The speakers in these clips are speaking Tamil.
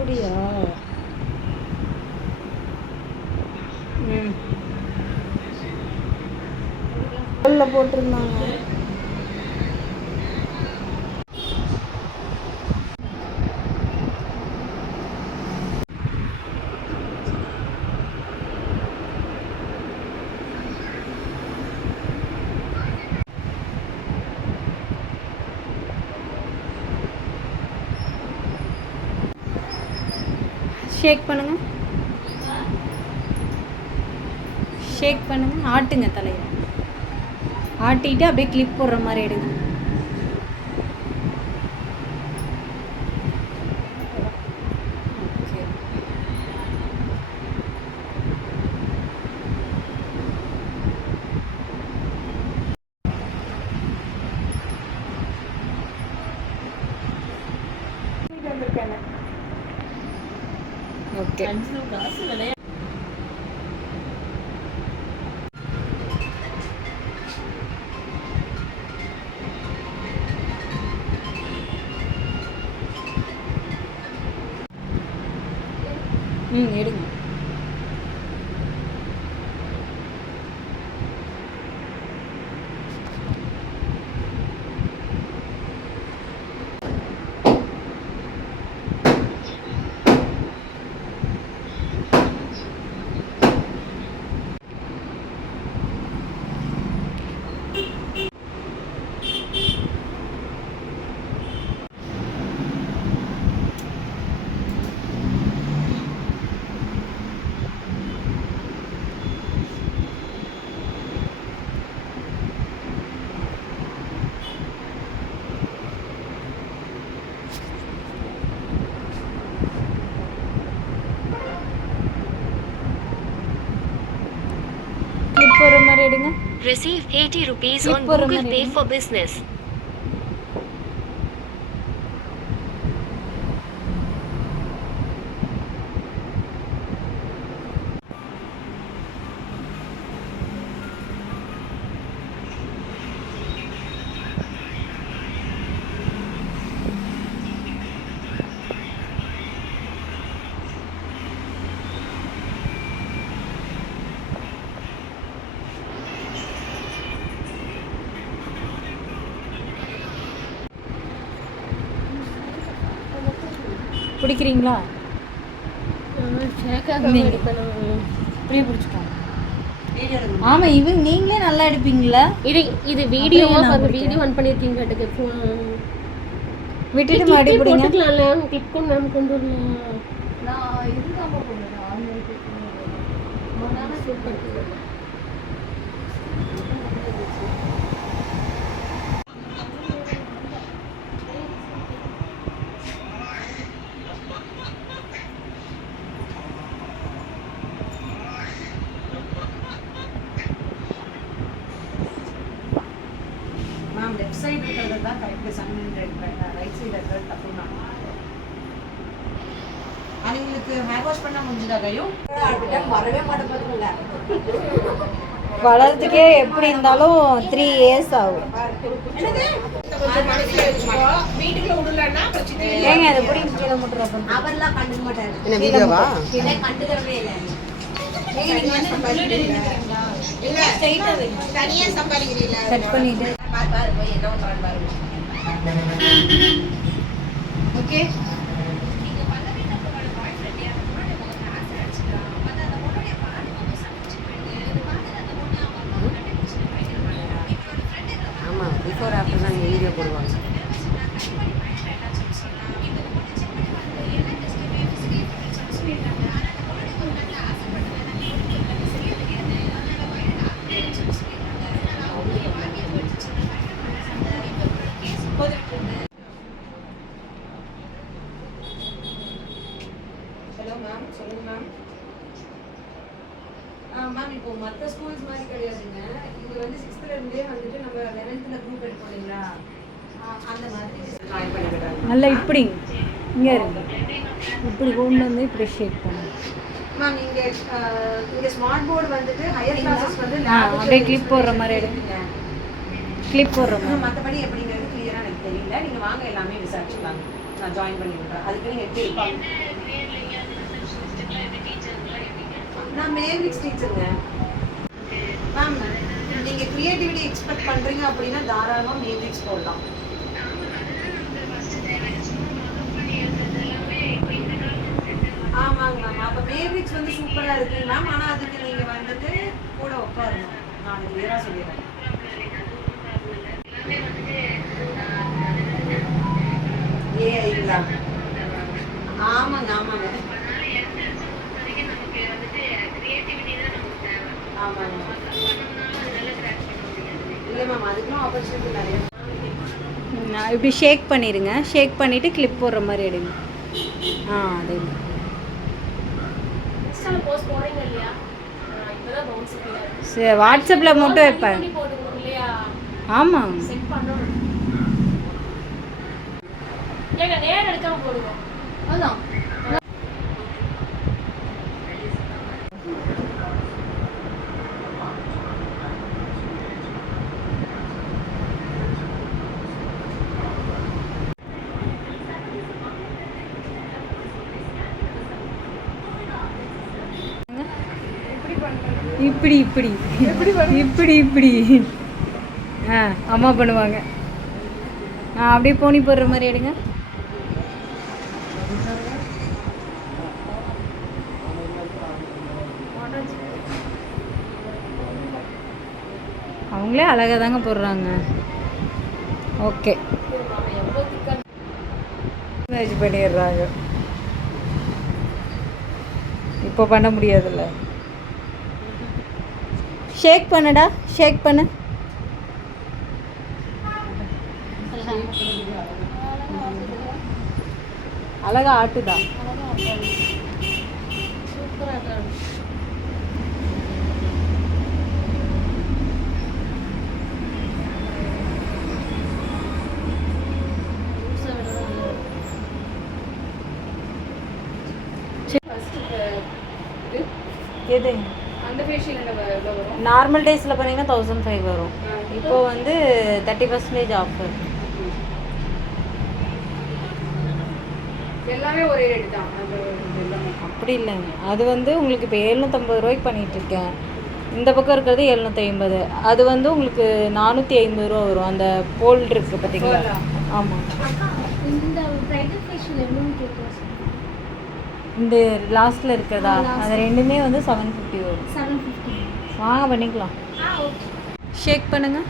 அப்படியா? ம், உள்ள போட்டிருந்தாங்க. ஷேக் பண்ணுங்க, ஷேக் பண்ணுங்க, ஆட்டுங்க தலையை ஆட்டிட்டு அப்படியே கிளிப் போடுற மாதிரி எடுங்க. ஓகே. ஓகே. ம், எடுங்க. கிளிப் போடுற மாதிரி எடுங்க. Receive 80 rupees Clip on போடுற Google மாதிரி Pay எடுங்க. for Business. பிடிக்கிறீங்களா? இப்படியே பிடிச்சிக்கோங்க. ஆமாம், இவங்க நீங்களே நல்லா எடுப்பீங்களா? இது வீடியோவா நான் பாருங்க, பிடிக்கிறேன். வீடியோ ஆன் பண்ணிருக்கீங்க கேட்டுக்கு. விட்டுட்டு மறுபடியும் பிடிங்க. போட்டுக்கலாம், கிளிக் பண்ண மேம் கொண்டு வரலாம். நான் இதுதான் போடுறேன். மேம் லெஃப்ட் சைடு இருக்கிறது தான் கரெக்ட். சன் ரைட் சைடு இருக்கிறது தப்பு மேம். அவங்களுக்கு ஹேர் வாஷ் பண்ண முடிஞ்சதா கையும் வரவே மாட்டேங்குதுல்ல. வளர்றதுக்கே எப்படி இருந்தாலும் 3 years ஆகும். ஏங்க அதை பிடிங்க, கீழே முட்டுறோம். அவர்லாம் கண்டுக்க மாட்டாரு. என்ன வீடியோவா? கண்டுக்கவே இல்லை. செட் பண்ணிட்டு ஓகே. ஆமாம், பிஃபோர் ஆஃப்டர் தான் வீடியோ போடுவாங்க. ஹலோ மேம், சொல்லுங்க மேம். மேம் இப்போ மற்ற ஸ்கூல்ஸ் மாதிரி கிடையாதுங்க. இங்கே வந்து 6th இருந்தே வந்துட்டு நம்ம 11th குரூப் எடுப்போம் இல்லைங்களா, அந்த மாதிரி ஜாயின் பண்ணிக்கிறாங்க. நல்லா இப்படி இங்கே இருக்கு, இப்படி கொண்டு வந்து இப்படி ஷேக் பண்ணுங்க மேம். இங்கே ஸ்மார்ட் போர்டு வந்துட்டு ஹையர் கிளாஸஸ் வந்து அப்படியே கிளிப் போடுற மாதிரி எடுங்க. கிளிப் போடுற மாதிரி. மற்றபடி எப்படிங்கிறது கிளியராக எனக்கு தெரியல. நீங்கள் வாங்க, எல்லாமே விசாரிச்சுக்கலாங்க. நான் ஜாயின் பண்ணி விட்றேன். அதுக்கு நீங்கள் எப்படி இருப்பாங்க நான் மேட்ரிக்ஸ் டீச்சருங்க மேம். நீங்கள் க்ரியேட்டிவிட்டி எக்ஸ்பெக்ட் பண்ணுறீங்க அப்படின்னா தாராளமாக மேட்ரிக்ஸ் போடலாம். ஆமாங்க மேம். அப்போ மேட்ரிக்ஸ் வந்து சூப்பராக இருக்குங்க மேம். ஆனால் அதுக்கு நீங்கள் வந்துட்டு கூட உட்காரணும். நான் கிளியராக சொல்லிடுறேன். ஏஐங்களா? ஆமாங்க ஆமாங்க ஆமாங்க. இல்லை மேம், அதுக்கெல்லாம் ஆப்பர்ச்சுனிட்டி நிறைய. இப்படி ஷேக் பண்ணிடுங்க. ஷேக் பண்ணிவிட்டு கிளிப் போடுற மாதிரி எடுங்க. அதே இன்ஸ்டால போஸ்ட் போறீங்க இல்லையா? இப்பதான் பவுன்ஸ் கிட்ட சரி, வாட்ஸ்அப்பில் மட்டும் வைப்பேன். போடுங்க இல்லையா? ஆமாம், செட் பண்ணணும். ஏங்க நேரா எடுக்காம போடுங்க. அதான் இப்படி இப்படி இப்படி இப்படி அம்மா பண்ணுவாங்க. அப்படியே போனி போடுற மாதிரி எடுங்க. அவங்களே அழகாக தாங்க போடுறாங்க. ஓகே, மேட்ச் பண்ணிடுறாங்க. இப்போ பண்ண முடியாதுல்ல. ஷேக் பண்ணுடா, ஷேக் பண்ணு. அழகா ஆட்டுதா. சூப்பரா இருக்கு. எது அந்த ஃபேஷியல் எவ்வளோ வரும்? நார்மல் டேஸில் பண்ணிங்கன்னா 1500 வரும். இப்போ வந்து 30% ஆஃபர். எல்லாமே ஒரே ரேட் தான். அப்படி இல்லைங்க, அது வந்து உங்களுக்கு இப்போ 750 ரூபாய்க்கு பண்ணிகிட்ருக்கேன். இந்த பக்கம் இருக்கிறது 750. அது வந்து உங்களுக்கு 450 ரூபா வரும். அந்த போல் இருக்குது பார்த்தீங்களா? ஆமாம். இந்த பிரைடல் ஃபேஷியல் எவ்வளோன்னு கேட்குறேன். இந்த லாஸ்ட்டில் இருக்கிறதா? அது ரெண்டுமே வந்து 750 வரும். 750. வாங்க பண்ணிக்கலாம். ஓகே. ஷேக் பண்ணுங்க.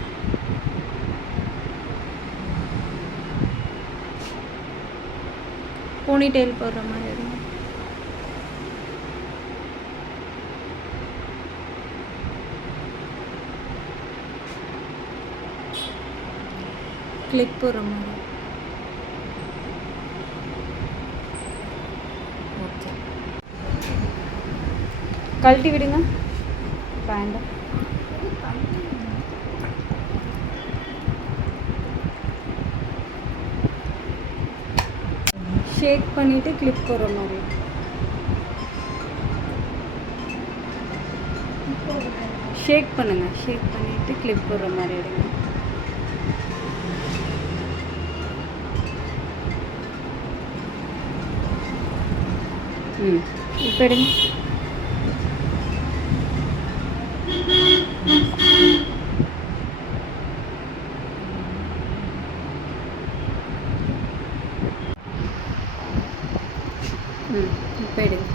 போனி டெயில் போடுற மாதிரி இருக்கும். கிளிப் போடுற மாதிரி. ஓகே, கழட்டி விடுங்க பேண்டை. ஷேக் பண்ணிவிட்டு கிளிப் போடுற மாதிரி. ஷேக் பண்ணுங்கள். ஷேக் பண்ணிவிட்டு கிளிப் போடுற மாதிரி எடுங்க. இப்போ எடுங்க. இப்போ எடுங்க.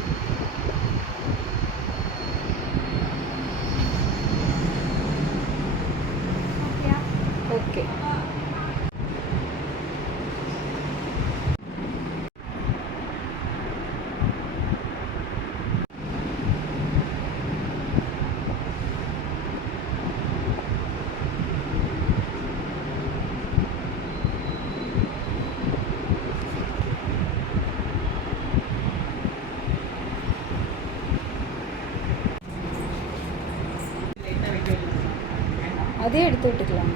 ஓகே. அதே எடுத்து விட்டுக்கலாம்.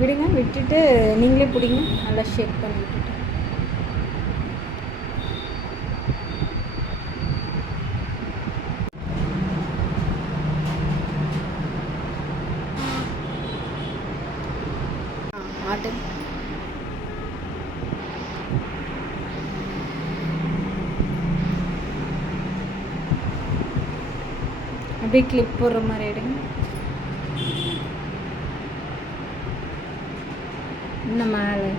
விடுங்க, விட்டுட்டு நீங்களே பிடிங்க. நல்லா ஷேக் பண்ணி விட்டுட்டு ஆட்டு. அப்படியே கிளிப் போடுற மாதிரி எடுங்க. இன்னும் மேலே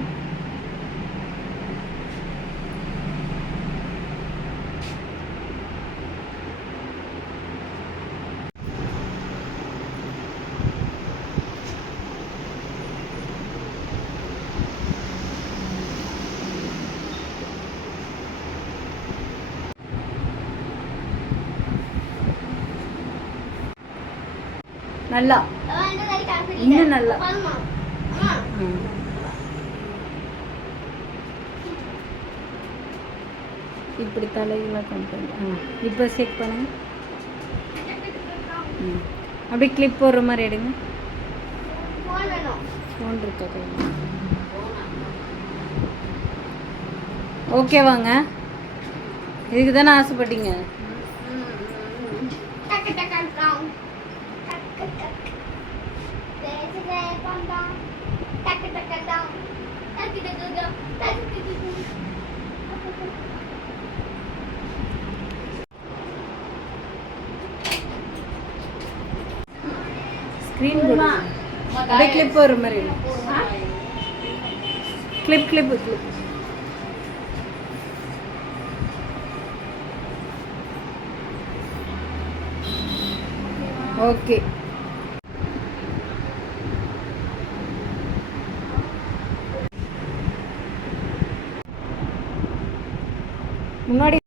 நல்லா இன்னும் நல்லா. இப்படி தலையெல்லாம் கொண்டு இப்போ செக் பண்ணுங்க. அப்படியே கிளிப் போடுற மாதிரி எடுங்க. ஃபோன் இருக்கா கையில்? ஓகேவாங்க? இதுக்கு தானே ஆசைப்பட்டீங்க? ஸ்க்ரீன் போடுமா? அப்படியே கிளிப் போடுற மாதிரி கிளிப் கிளிப் கிளிப். ஓகே. முன்னாடி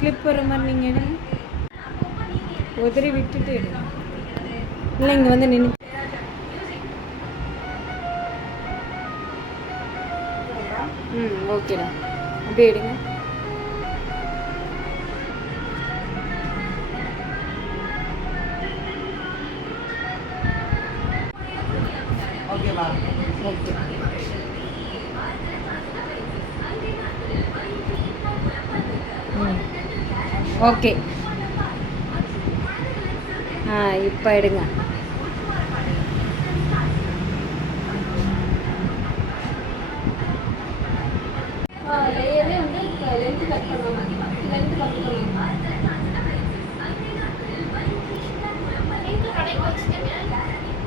கிளிப் போடுற மாதிரி நீங்கள் எடுங்க. உதறி விட்டுட்டு எடுங்க. இல்லை இங்கே வந்து நின்று ஓகேடா. அப்படியே எடுங்க. ஓகே. ஓகே. இப்போ எடுங்க.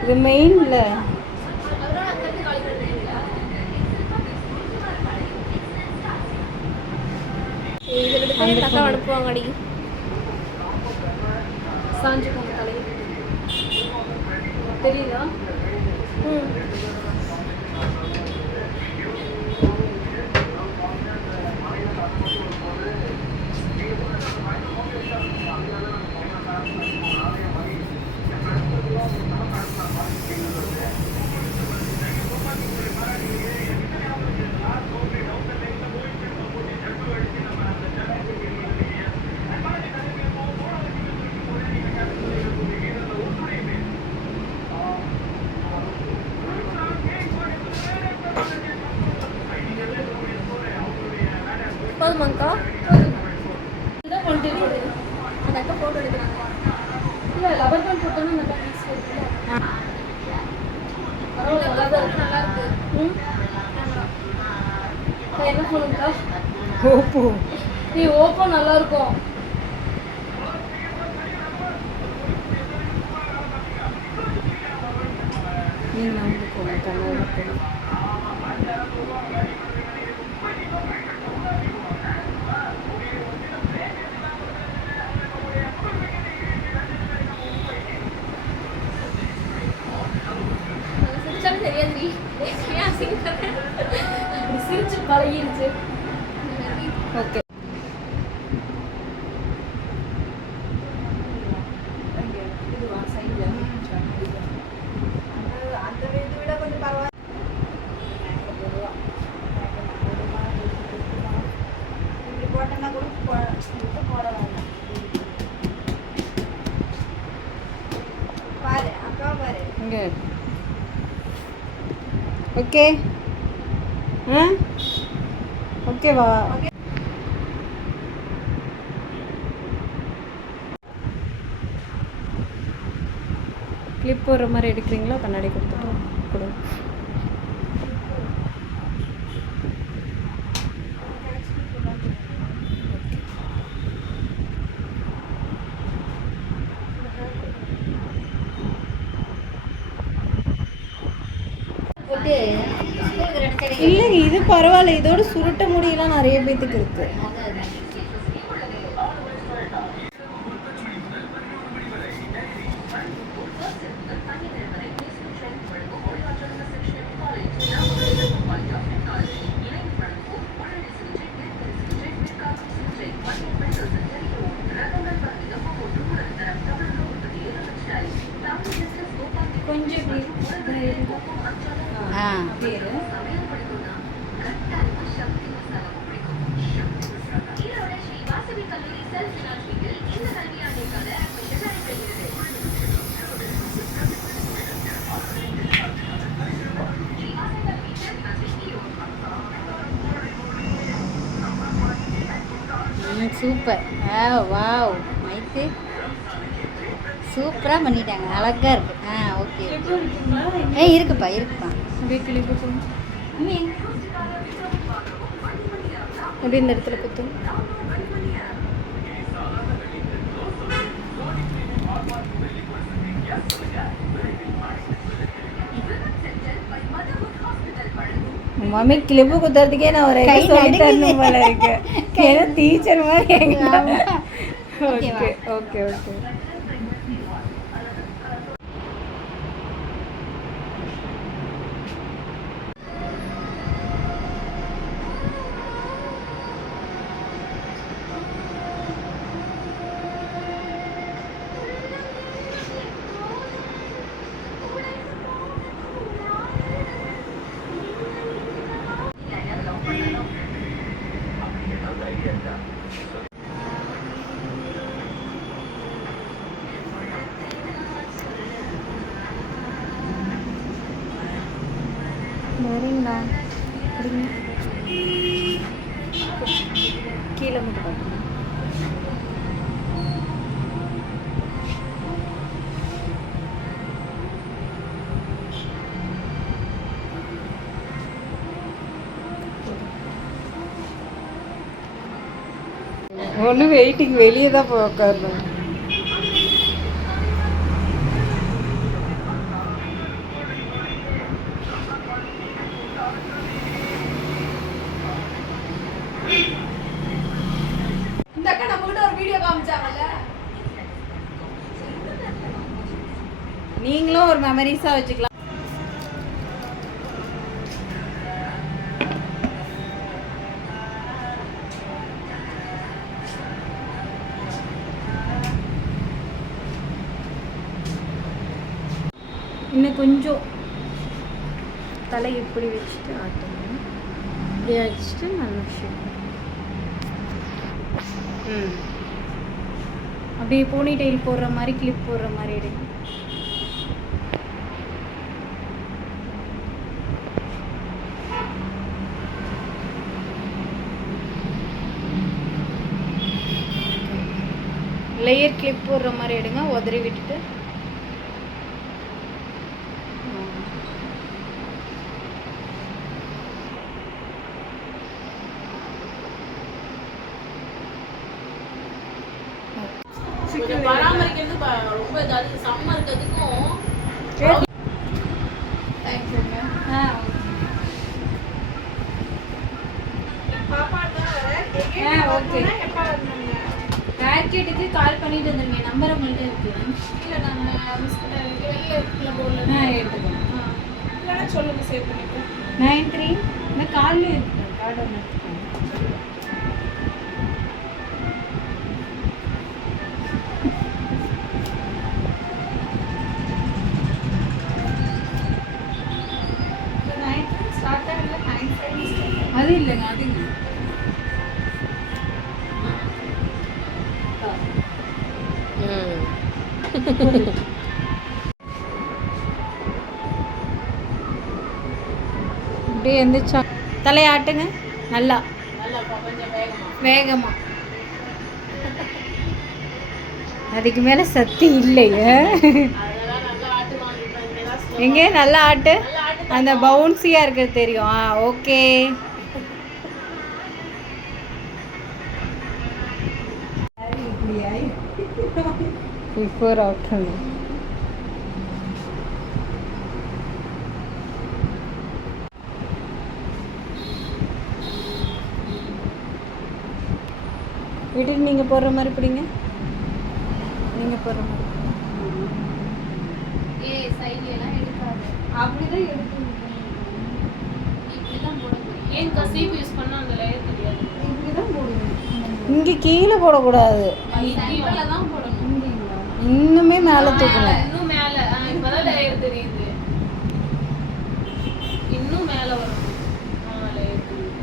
இது மெயின்ல அனுப்புவாங்கடி. சாஞ்சுக்கோங்க தலை. தெரியுதா? போதுமாங்கக்கா? இதான் கொண்டு அந்த அக்கா ஃபோட்டோ எடுக்கிறாங்க. இல்லை லப்பர் பேண்ட் போட்டோன்னா நல்லா பீஸ் இருக்குல்ல. பரவாயில்ல, நல்லா தான் இருக்கு. நல்லா இருக்கு. என்ன ஃபோனுங்கக்கா? ஓப்போ. ஓப்போ நல்லா இருக்கும். நீங்கள் வந்து போங்க கண்ணாடி. பழகிருச்சு. ஓகே. அந்த இதை விட கொஞ்சம் பரவாயில்ல. இப்படி போட்டோம்னா கூட போட வேண்டாம். பாரு அக்கா பாரு இங்கே. ஓகே ஆ ஓகேவா? கிளிப் போடுற மாதிரி எடுக்கிறீங்களா? கண்ணாடி கொடுத்துட்டு கொடுங்க. இல்லைங்க இது பரவாயில்ல. இதோட சுருட்ட முடியெல்லாம் நிறைய பேத்துக்கு இருக்கு. கொஞ்சம் பேர் சூப்பர். வாவ் மைக்கு சூப்பராக பண்ணிட்டாங்க. அழகாக இருக்கு. ஓகே. இருக்குப்பா இருக்குப்பா. அப்படியே கிளிப்பு போகணும். அப்படியே இந்த இடத்துல குத்தும். மம்மி கிளிப்பு குத்துறதுக்கே நான் ஒரு கை சொல்லி தரணும் நடுங்குது. போல இருக்கு. ஏன்னா டீச்சர் மாதிரி ஆமா. ஓகே ஓகேவா? Okay okay. வரீங்களா? கீழே மட்டும் பார்க்கணும். ஒன்று வெயிட்டிங் வெளியே தான் போய் உட்காரணும். இந்த அக்கா நம்ம கிட்ட ஒரு வீடியோ காமிச்சாங்கல்ல, நீங்களும் ஒரு மெமரிஸாக வச்சுக்கலாம். இன்னும் கொஞ்சம் தலை இப்படி வச்சுட்டு ஆட்டணும். இப்படி வச்சுட்டு நல்ல ஷேப். அப்படியே போனி டெயில் போடுற மாதிரி கிளிப் போடுற மாதிரி எடுங்க. லேயர் கிளிப் போடுற மாதிரி எடுங்க. உதறி விட்டுட்டு பராமரிக்கிறது ரொம்ப இதாவது செம்ம இருக்கிறதுக்கும் ஹேர்கட்டுக்கு கால் பண்ணிட்டு வந்துருங்க. நம்பர் உங்கள்கிட்ட இருக்கு. இல்லை நாங்கள் வெளியே இருக்கிற போர்டில் எடுத்துக்கோங்க. இல்லைன்னா சொல்லுங்கள் சேவ் பண்ணிப்போம். 93 இந்த காலில் இருக்கு. கார்டு ஒன்று அது இல்லைங்க அது இல்லை அப்படியே எந்திரிச்சா தலையாட்டுங்க நல்லா கொஞ்சம் வேகமா வேகமா அதுக்கு மேல சக்தி இல்லையே அதெல்லாம் நல்லா ஆட்டுவாங்க இப்போ இங்கெல்லாம் slow எங்கே நல்லா ஆட்டு நல்லா ஆட்டு அந்த பவுன்சியா இருக்கிறது தெரியும் ஓகே பிஃபோர் ஆஃப்டர் வீட்டுக்கு நீங்கள் போடுற மாதிரி பிடிங்க நீங்கள் போடுற மாதிரி சைட்ல எல்லாம் எடுக்காது அப்படிதான் எடுக்கணும் இப்படிதான் போட முடியும் ஏன் கசீப்பு யூஸ் பண்ணா அந்த லேயர் தெரியாது இப்படிதான் போடுவேன் இங்கே கீழே போடக்கூடாது சென்டர்ல தான் போடணும் இன்னுமே மேலே தூக்கணும் இன்னும் மேல இப்பதான் லேயர் தெரியுது இன்னும் மேல வரும் லேயர் தெரியுது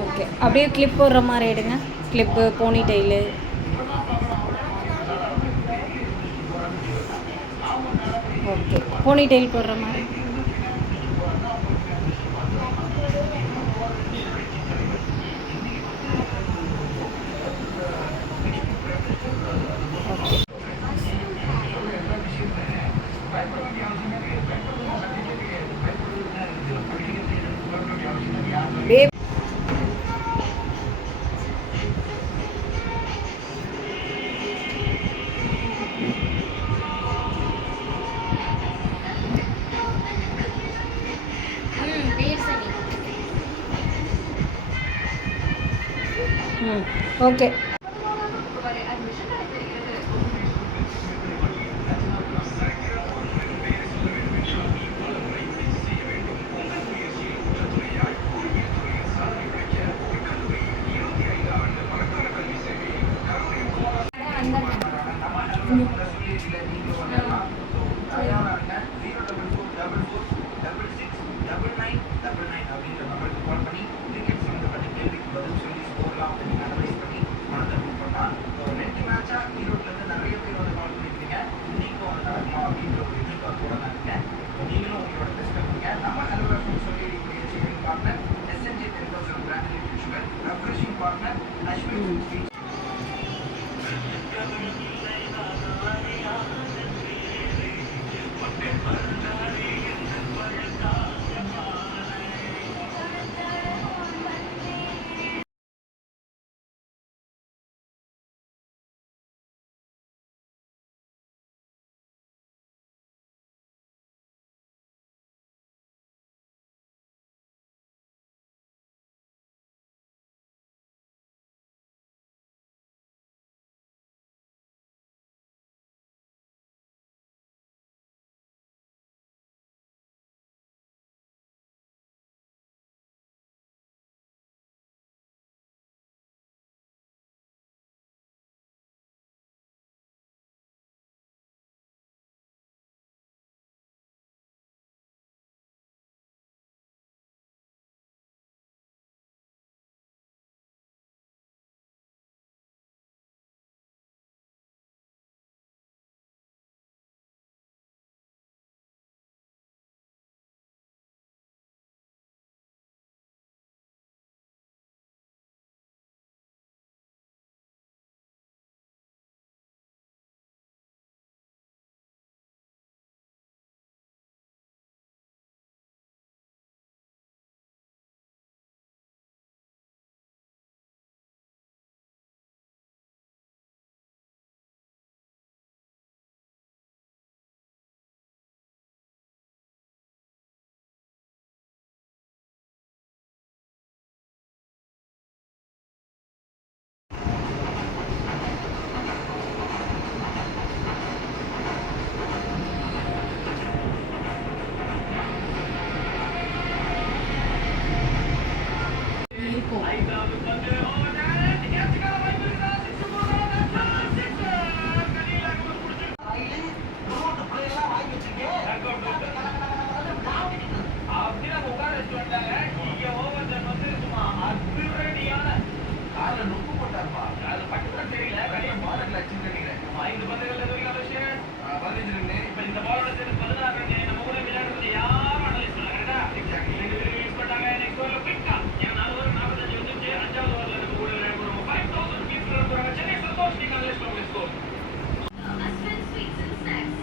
ஓகே அப்படியே கிளிப் போடுற மாதிரி எடுங்க clip pony tail okay pony tail போடுற மாதிரி ஓகே அப்படியே பேர் சரி ஓகே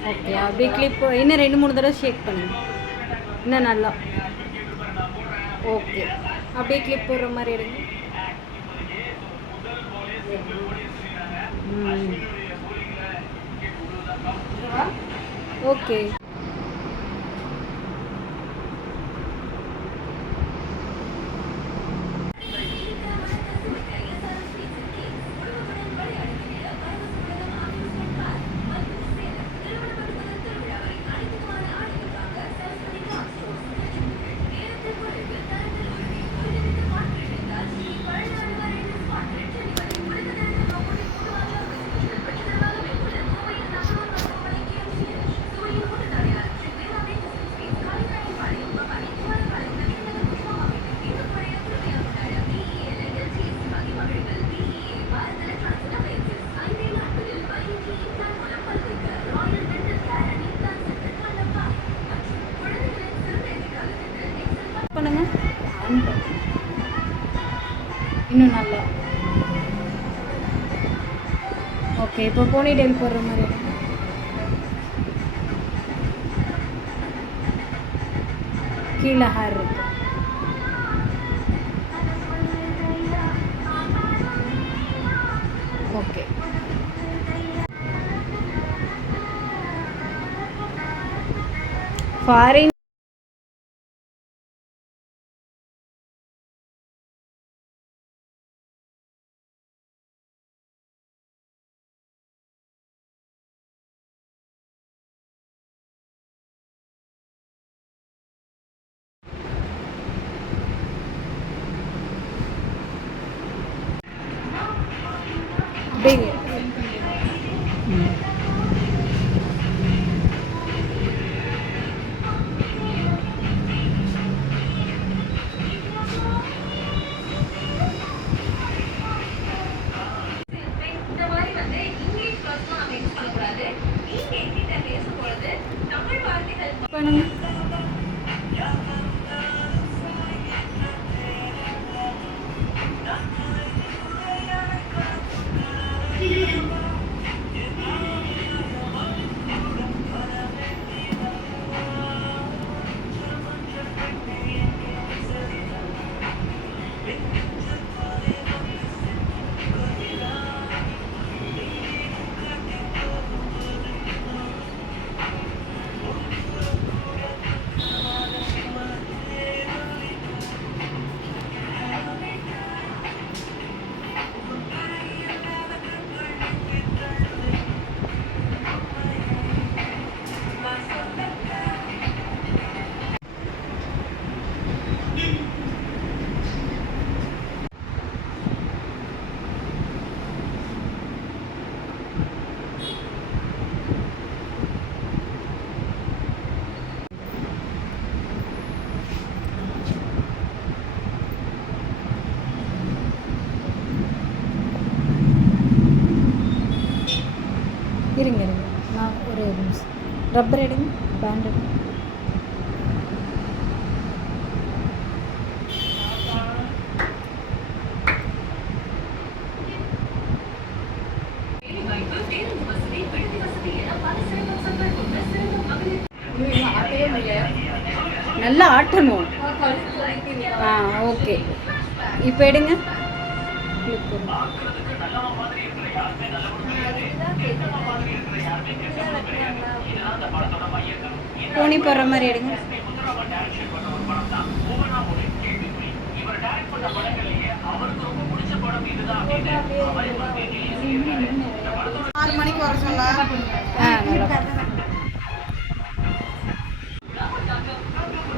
ஓகே அப்படியே கிளிப் இன்னும் 2-3 தடவை ஷேக் பண்ணுங்க இன்னும் நல்லா. ஓகே அப்படியே கிளிப் போடுற மாதிரி எடுங்க. ஓகே பண்ணுங்க. இன்னும் நல்லா. ஓகே இப்போ போனி டெயில் போடுற மாதிரி கீழே ஹேர் இருக்கு. ஓகே ஃபாரின் அப்படியே பண்ணுங்க. இருங்க இருங்க நான் ஒரு நிமிஷம். ரப்பர் எடுங்க, பேண்ட் எடுங்க. நல்லா ஆட்டணும். ஆ ஓகே இப்போ எடுங்க. கிளிப் போடுங்க. போனி போடுற மாதிரி எடுங்க.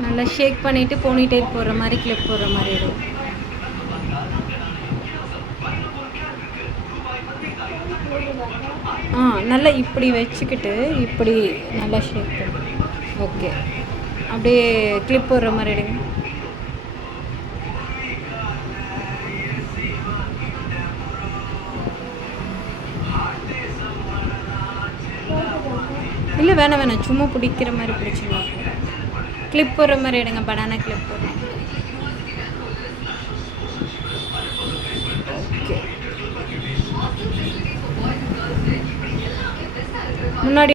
நல்லா ஷேக் பண்ணிட்டு போனி டைப் போடுற மாதிரி கிளிப் போடுற மாதிரி எடுங்க. நல்லா இப்படி வச்சுக்கிட்டு இப்படி நல்லா ஷேக் பண்ணு. ஓகே அப்படியே கிளிப் போடுற மாதிரி எடுங்க. இல்லை வேணாம் சும்மா பிடிக்கிற மாதிரி பிடிச்சிங்களா. கிளிப் போடுற மாதிரி எடுங்க, பனானா கிளிப் போடுங்க. ஓகே, முன்னாடி